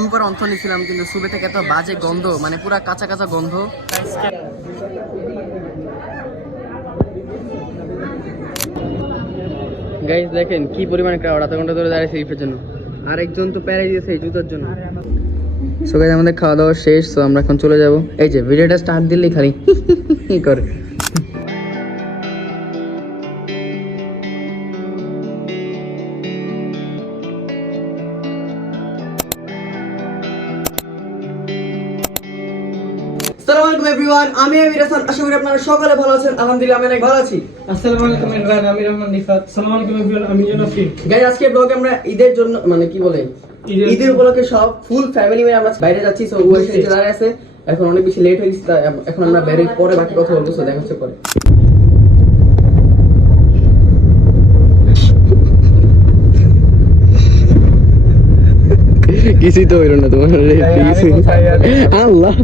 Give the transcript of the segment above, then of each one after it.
Soup আর অন্থ নিয়েছিলাম, কিন্তু সুপে থেকে এত বাজে গন্ধ মানে পুরা কাঁচা কাঁচা গন্ধ। গাইস দেখেন কি পরিমাণে ক্রাউড আধা ঘণ্টা ধরে দাঁড়িয়েছে ইফের জন্য। আরেকজন তো প্যারাই দিয়েছে এই জুতার জন্য। সো গাইস আমাদের খাওয়া দাওয়া শেষ তো আমরা এখন চলে যাব। এই যে ভিডিওটা স্টার্ট দিলেই খালি। কি করে। আসসালামু আলাইকুম এভরিওয়ান আমি আমির হাসান। আশা করি আপনারা সকলে ভালো আছেন। আলহামদুলিল্লাহ আমি অনেক ভালো আছি। আসসালামু আলাইকুম ইমরান। আমি রহমান নিফাত। আসসালামু আলাইকুম এভরিওয়ান আমি জনাফি গাইস আজকে ব্লগে আমরা ঈদের জন্য মানে কি বলে? ঈদের- উপলক্ষে সব ফুল ফ্যামিলি মিলে আমরা বাইরে যাচ্ছি সো ও এসে দাঁড়িয়ে আছে এখন অনেক বেশি লেট হয়ে গেছে এখন আমরা বেরোই পরে বাকি কথা বলব সো দেখা হচ্ছে পরে। কিছুই তো হইল না তোমার আল্লাহ।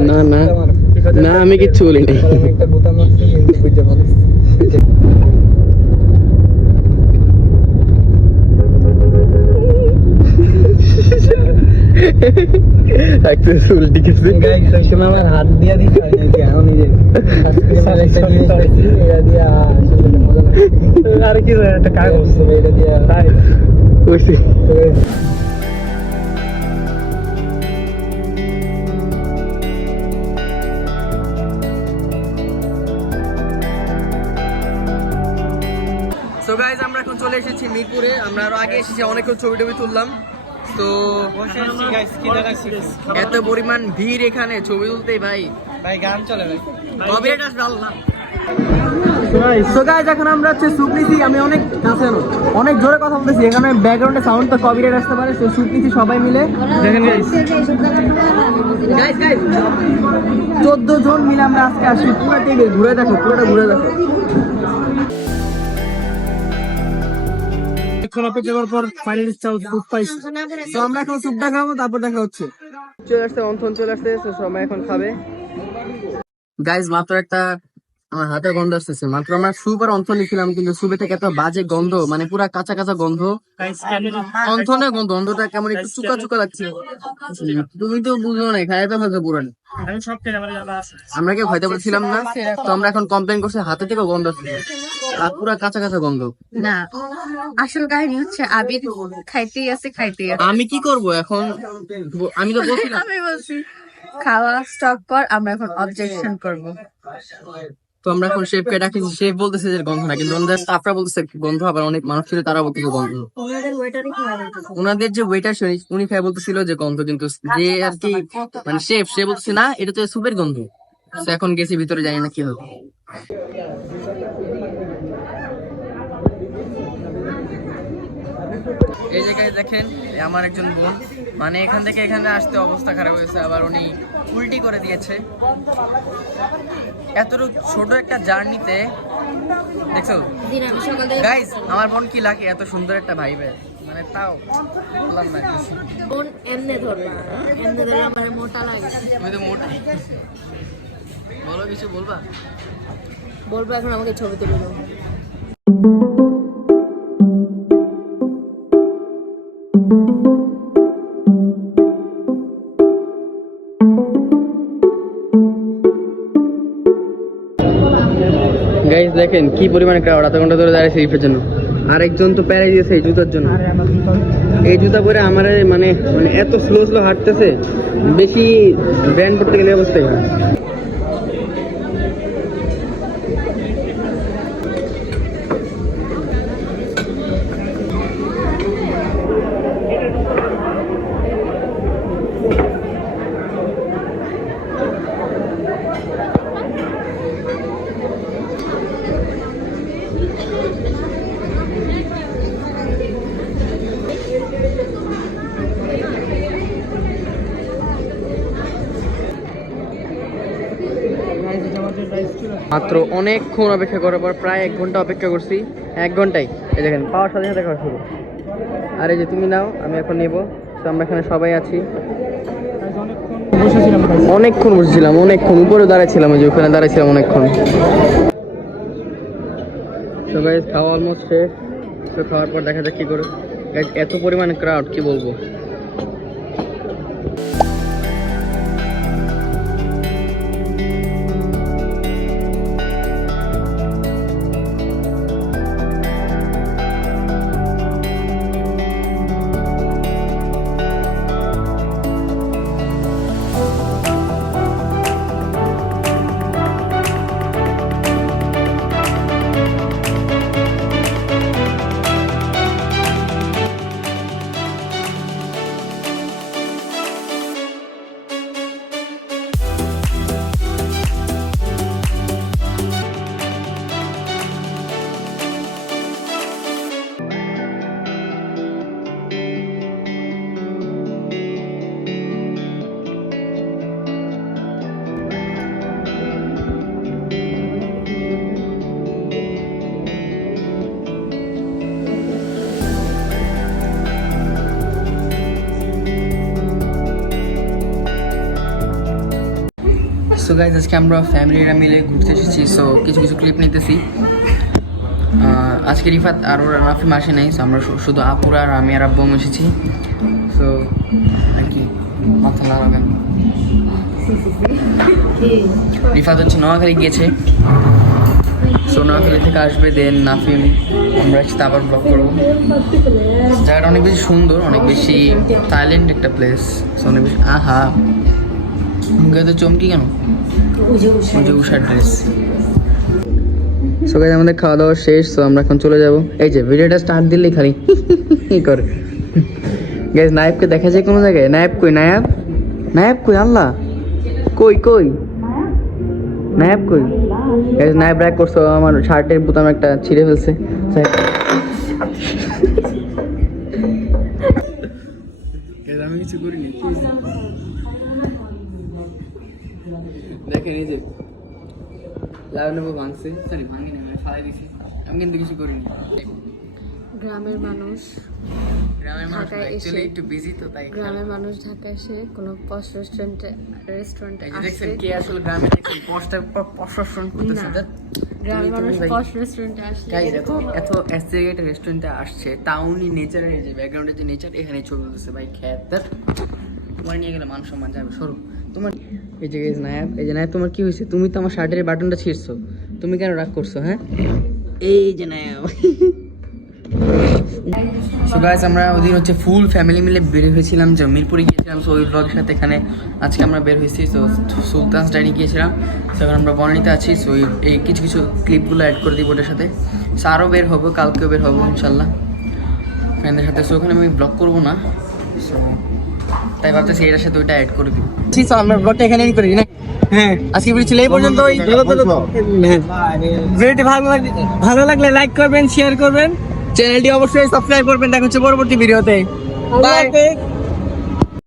না না। না আমি কিচ্ছু বলিনি। একটা একটা আমার হাত দিয়া দিতে হয় নাকি? এখন আর কি একটা কাগজ। এটা দিয়া তাই। বুঝছি। সো গাইজ আমরা এখন চলে এসেছি মিরপুরে। আমরা আরও আগে এসেছি অনেকক্ষণ ছবি টবি তুললাম। তো এত পরিমাণ ভিড় এখানে ছবি তুলতেই ভাই। ভাই গান চলে ভাই। কবে এটা আসবে আল্লাহ সো গাইস এখন আমরা হচ্ছে আমি অনেক কাছে অনেক জোরে কথা বলতেছি। এখানে ব্যাকগ্রাউন্ডে সাউন্ড তো কপিরাইট আসতে পারে সো সবাই মিলে দেখেন গাইস গাইস গাইস 14 জন মিলে আমরা আজকে আসছি পুরো টেবিল ঘুরে দেখো পুরোটা ঘুরে দেখো। এখন অপেক্ষা করার পর ফাইনালি ফুড পাইছি তো আমরা এখন সুপটা খাব তারপর দেখা হচ্ছে। চলে আসছে অন্থন চলে আসছে তো সবাই এখন খাবে। গাইজ মাত্র একটা আমার হাতে গন্ধ আসতেছে। মাত্র আমরা সুপ আর অন্থন নিয়েছিলাম কিন্তু সুপে থেকে এত বাজে গন্ধ মানে পুরা কাঁচা কাঁচা গন্ধ। অন্থনের গন্ধ গন্ধটা কেমন একটু চুকা চুকা লাগছে। তুমি তো বুঝলো না খাই তো হয়তো পুরান। আমি সব খেয়ে আমার জানা আছে। আমরা কেউ হয়তো বলছিলাম না তো আমরা এখন কমপ্লেন করছি হাতে থেকে গন্ধ আসছে পুরা কাঁচা কাঁচা গন্ধ না আসল কাহিনী হচ্ছে আবির খাইতেই আছে খাইতেই আছে। আমি কি করব এখন? আমি তো আমি বলছি খাওয়া স্টক কর আমরা এখন অবজেকশন করব। তো আমরা এখন শেফকে ডাকিছি শেফ বলতেছে যে গন্ধ না কিন্তু ওনাদের স্টাফরা বলতেছে গন্ধ আবার অনেক মানুষ ছিল তারা বলতেছে গন্ধ। ওনাদের যে ওয়েটার শুনি উনি খাই বলতেছিল যে গন্ধ কিন্তু যে আর কি মানে শেফ সে বলতেছে না এটা তো সুপের গন্ধ। এখন গেছি ভিতরে জানি না কি হবে। এই জায়গায় দেখেন আমার একজন বোন। মানে এখান থেকে এখানে আসতে অবস্থা খারাপ হয়েছে আবার উনি উল্টি করে দিয়েছে। এতটুকু ছোট একটা জার্নিতে দেখছ? গাইস আমার বোন কি লাগে? এত সুন্দর একটা ভাই ভাই মানে তাও বললাম না কিছু। কোন এমনে ধরবা এমনে ধরলে আমার মোটা লাগে। তুমি তো মোটা। বলো কিছু বলবা? বলব এখন আমাকে ছবি তুলে দাও। গাইস দেখেন কি পরিমাণে ক্রাউড আধা ঘণ্টা ধরে দাঁড়িয়েছে ইফের জন্য। আরেকজন তো প্যারাই দিয়েছে এই জুতার জন্য। এই জুতা পরে আমার মানে মানে এত স্লো স্লো হাঁটতেছে, বেশি ব্যান্ড করতে গেলে এই মাত্র অনেকক্ষণ অপেক্ষা করার পর প্রায় এক ঘণ্টা অপেক্ষা করছি। এক ঘন্টায় এই দেখেন, পাওয়ার সাথে সাথে খাওয়া শুরু। আর এই যে তুমি নাও, আমি এখন নেব। তো আমরা এখানে সবাই আছি। অনেকক্ষণ বসেছিলাম, অনেকক্ষণ। উপরে দাঁড়াইছিলাম যে ওখানে দাঁড়াইছিলাম অনেকক্ষণ। সবাই খাওয়া অলমোস্ট শেষ। তো খাওয়ার পর দেখা যাক কি করে। এত পরিমাণে ক্রাউড কি বলব? সো গাইজ আজকে আমরা ফ্যামিলিরা মিলে ঘুরতে এসেছি সো কিছু কিছু ক্লিপ নিতেছি। আজকে রিফাত আর ওরা রাফিম আসে নাই সো আমরা শুধু আপুরা আর আমি আর আব্বু এসেছি। সো আর কি মাথা লাগাবেন রিফাত হচ্ছে নোয়াখালী গিয়েছে। সো নোয়াখালী থেকে আসবে দেন নাফিম, আমরা একসাথে আবার ব্লগ করব। জায়গাটা অনেক বেশি সুন্দর, অনেক বেশি থাইল্যান্ড একটা প্লেস সো অনেক বেশি, আহা। মুখে তো চমকি কেন? যে উষার ড্রেস সো গাইজ আমাদের খাওয়া দাওয়া শেষ তো আমরা এখন চলে যাব। এই যে ভিডিওটা স্টার্ট দিলেই খালি। কি করে। গাইজ নায়বকে দেখা যায় কোনো জায়গায়? নায়ব কই? নায়ব? নায়ব কই? আল্লাহ। কই কই? নায়ব কই? গাইজ নায়ব রাগ করছ আমার শার্টের বোতাম একটা ছিঁড়ে ফেলছে। আমি কিছু করিনি দেখেন এই যে লাউ নেব ভাঙছে। সরি ফালাই দিছি। আমি কিন্তু কিছু করিনি। গ্রামের মানুষ গ্রামের মানুষ অ্যাকচুয়ালি একটু বিজি তো তাই গ্রামের মানুষ ঢাকায় এসে কোনো পশ রেস্টুরেন্টে রেস্টুরেন্টে আসছে দেখছেন কে আসলে গ্রামে দেখছেন পশটা প্রশাসন করতেছে গ্রামের মানুষ পশ রেস্টুরেন্টে আসলে এত এত রেস্টুরেন্টে আসছে। টাউনি নেচারের যে ব্যাকগ্রাউন্ডের যে নেচার এখানে ছবি ভাই খ্যাত। তোমার নিয়ে গেলে মান সম্মান যাবে সরো। এই যে নায়াব এই যে নায়াব তোমার কি হয়েছে? তুমি তো আমার শার্টের বাটনটা ছিঁড়ছো। তুমি কেন রাগ করছ হ্যাঁ? এই যে নায়াব সো আমরা হচ্ছে ফুল ফ্যামিলি মিলে বের হয়েছিলাম, যে মিরপুরে গিয়েছিলাম ওই ব্লগের সাথে এখানে আজকে আমরা বের হয়েছি গিয়েছিলাম। আমরা আছি সো এই কিছু কিছু ক্লিপগুলো অ্যাড করে দিব ওটার সাথে। আরও বের হব, কালকেও বের হব ইনশাল্লাহ ফ্রেন্ডদের সাথে সো ওখানে আমি ব্লগ করব না। সো তাই ভাবতেছি এটার সাথে ওইটা অ্যাড করে দিব ঠিক আছে আমরা ব্লগটা এখানেই করি না? হ্যাঁ। আজকে ভিডিও ছিল এই পর্যন্ত ভিডিওটি ভালো লাগলে ভালো লাগলে লাইক করবেন শেয়ার করবেন। চ্যানেলটি অবশ্যই সাবস্ক্রাইব করবেন। দেখা হচ্ছে পরবর্তী ভিডিওতে বাই